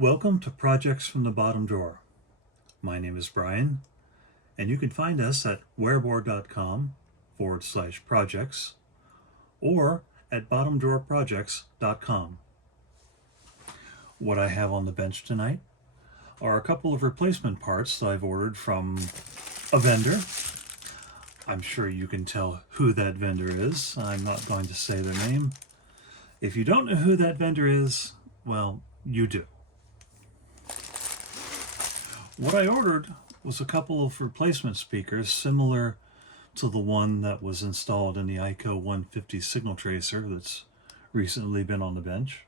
Welcome to Projects from the Bottom Drawer. My name is Brian, and you can find us at wearboard.com/projects or at bottomdrawerprojects.com. What I have on the bench tonight are a couple of replacement parts that I've ordered from a vendor. I'm sure you can tell who that vendor is. I'm not going to say their name. If you don't know who that vendor is, well, you do. What I ordered was a couple of replacement speakers similar to the one that was installed in the EICO 150 signal tracer that's recently been on the bench.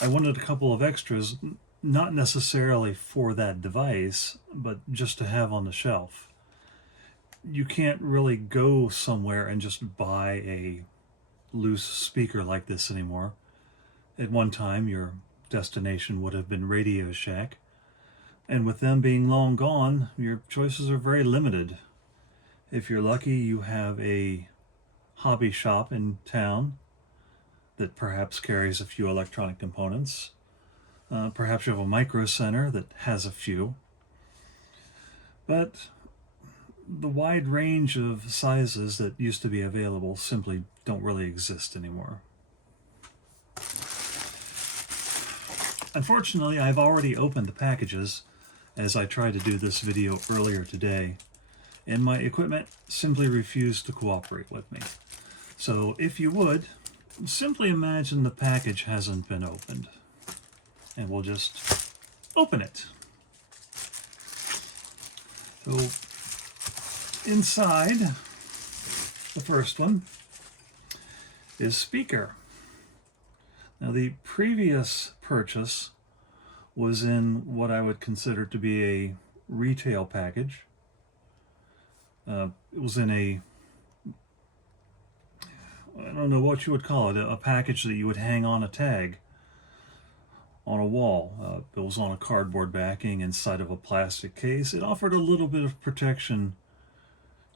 I wanted a couple of extras, not necessarily for that device, but just to have on the shelf. You can't really go somewhere and just buy a loose speaker like this anymore. At one time, your destination would have been Radio Shack, and with them being long gone, your choices are very limited. If you're lucky, you have a hobby shop in town that perhaps carries a few electronic components. Perhaps you have a micro center that has a few. But the wide range of sizes that used to be available simply don't really exist anymore. Unfortunately, I've already opened the packages as I tried to do this video earlier today, and my equipment simply refused to cooperate with me. So if you would, simply imagine the package hasn't been opened, and we'll just open it. So inside the first one is speaker. Now, the previous purchase was in what I would consider to be a retail package. It was in I don't know what you would call it, a package that you would hang on a tag on a wall. It was on a cardboard backing inside of a plastic case. It offered a little bit of protection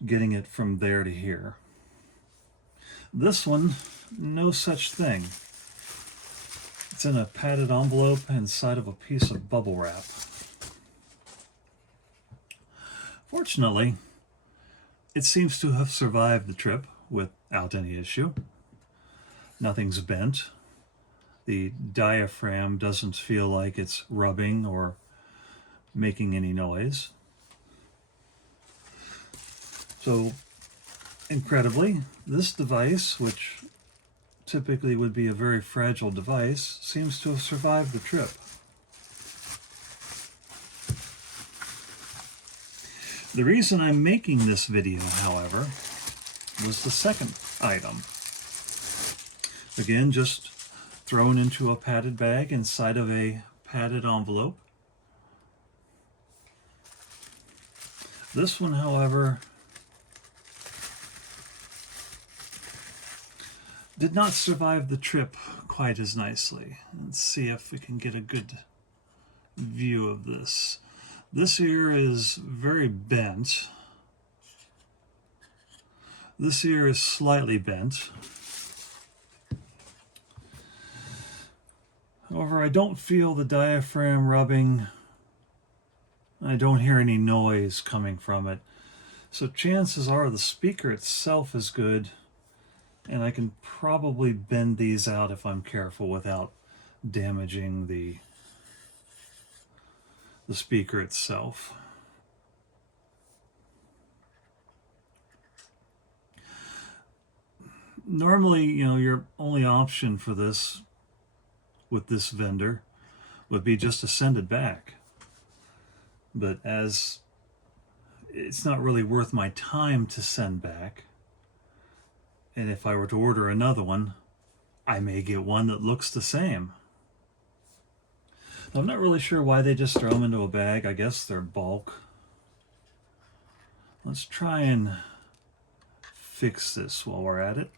getting it from there to here. This one, no such thing. It's in a padded envelope inside of a piece of bubble wrap. Fortunately, it seems to have survived the trip without any issue. Nothing's bent. The diaphragm doesn't feel like it's rubbing or making any noise. So, incredibly, this device, which typically would be a very fragile device, seems to have survived the trip. The reason I'm making this video, however, was the second item. Again, just thrown into a padded bag inside of a padded envelope. This one, however, did not survive the trip quite as nicely. Let's see if we can get a good view of this. This ear is very bent. This ear is slightly bent. However, I don't feel the diaphragm rubbing. I don't hear any noise coming from it. So chances are the speaker itself is good, and I can probably bend these out if I'm careful without damaging the speaker itself. Normally, your only option for this with this vendor would be just to send it back. But as it's not really worth my time to send back, and if I were to order another one, I may get one that looks the same. I'm not really sure why they just throw them into a bag. I guess they're bulk. Let's try and fix this while we're at it.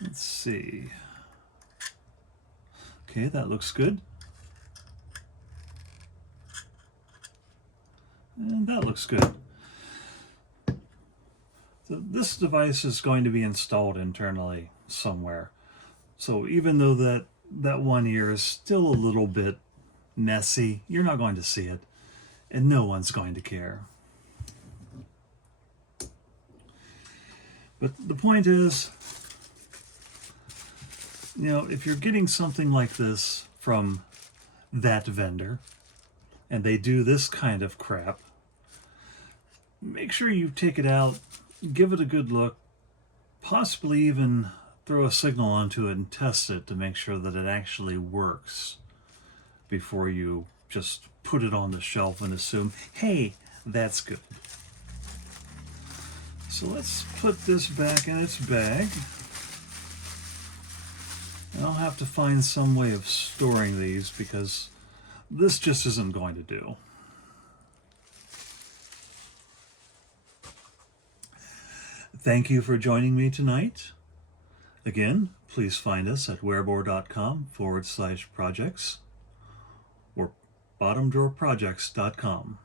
Let's see. Okay, that looks good. And that looks good. So this device is going to be installed internally somewhere. So even though that one ear is still a little bit messy, you're not going to see it, and no one's going to care. But the point is, you know, if you're getting something like this from that vendor, and they do this kind of crap, make sure you take it out, give it a good look, possibly even throw a signal onto it and test it to make sure that it actually works before you just put it on the shelf and assume, hey, that's good. So let's put this back in its bag. And I'll have to find some way of storing these because this just isn't going to do. Thank you for joining me tonight. Again, please find us at wearable.com/projects or bottomdrawerprojects.com.